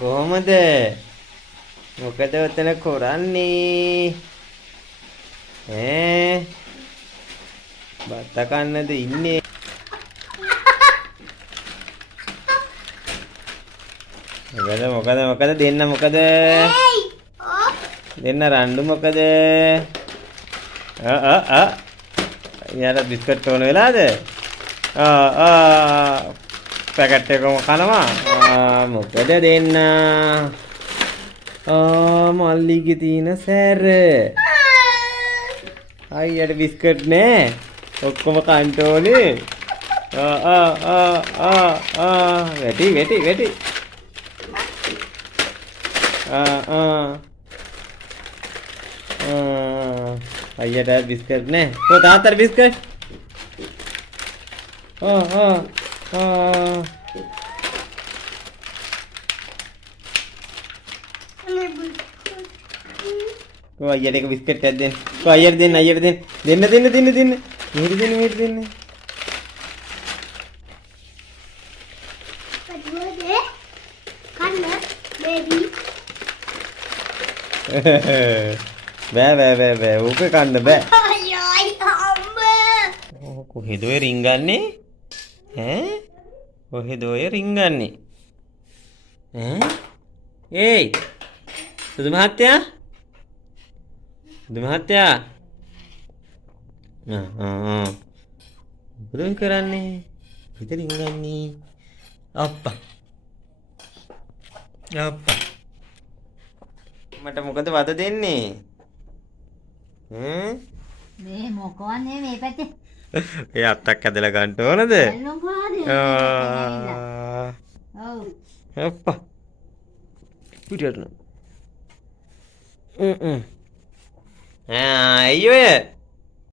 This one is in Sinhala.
කොහොමද? මොකද ඔතන කරන්නේ? ඈ බත්ත කන්නද ඉන්නේ? මොකද දෙන්න මොකද? දෙන්න රණ්ඩු මොකද? යාර බිස්කට් ඕන වෙලාද? පැකට් එකම කනවා. මොකද දෙන්න? මල්ලිගේ තියෙන සැර. අයියට බිස්කට් නෑ. ඔක්කොම කන්න ඕනේ. වැටි. අයියට බිස්කට් නෑ. තාත්තට බිස්කට්. අයියට එක බිස්කට් එකක් දෙන්න. අයියට දෙන්න. දෙන්න. මෙහෙට දෙන්න. බෑ. ඕක කන්න බෑ. කොහෙද ඔය රින්ගන්නේ? කොහෙද ඔය රින්ගන්නේ? ඒයි සුදු මහත්තයා? මොකද කරන්නේ? හිත රින්ගන්නේ. අප්පා. මට මොකද වද දෙන්නේ? මේ මොකවන්නේ මේ පැත්තේ? ඒ අත්තක් ඇදලා ගන්න ඕනද? ඇල්ලුම් කොහාද? ඔව්. අප්පා. පිටියට. අයියෝ